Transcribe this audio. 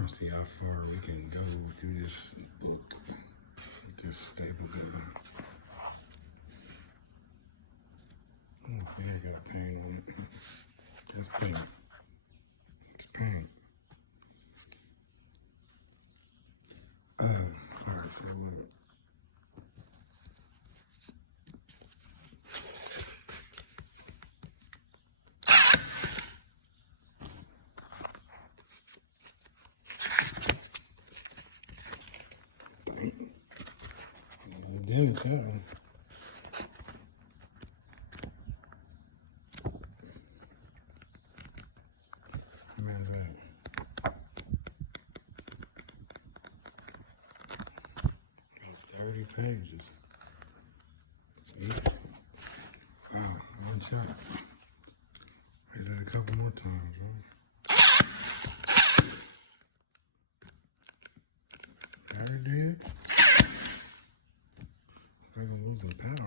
trying to see how far we can go through this book with this staple gun. Oh, it got paint on it. That's paint. It's paint. Alright, so look. Then it's that one. How many is that? 30 pages. See? Wow, one shot. Read it a couple more times, right? Battery dead? I'm losing power.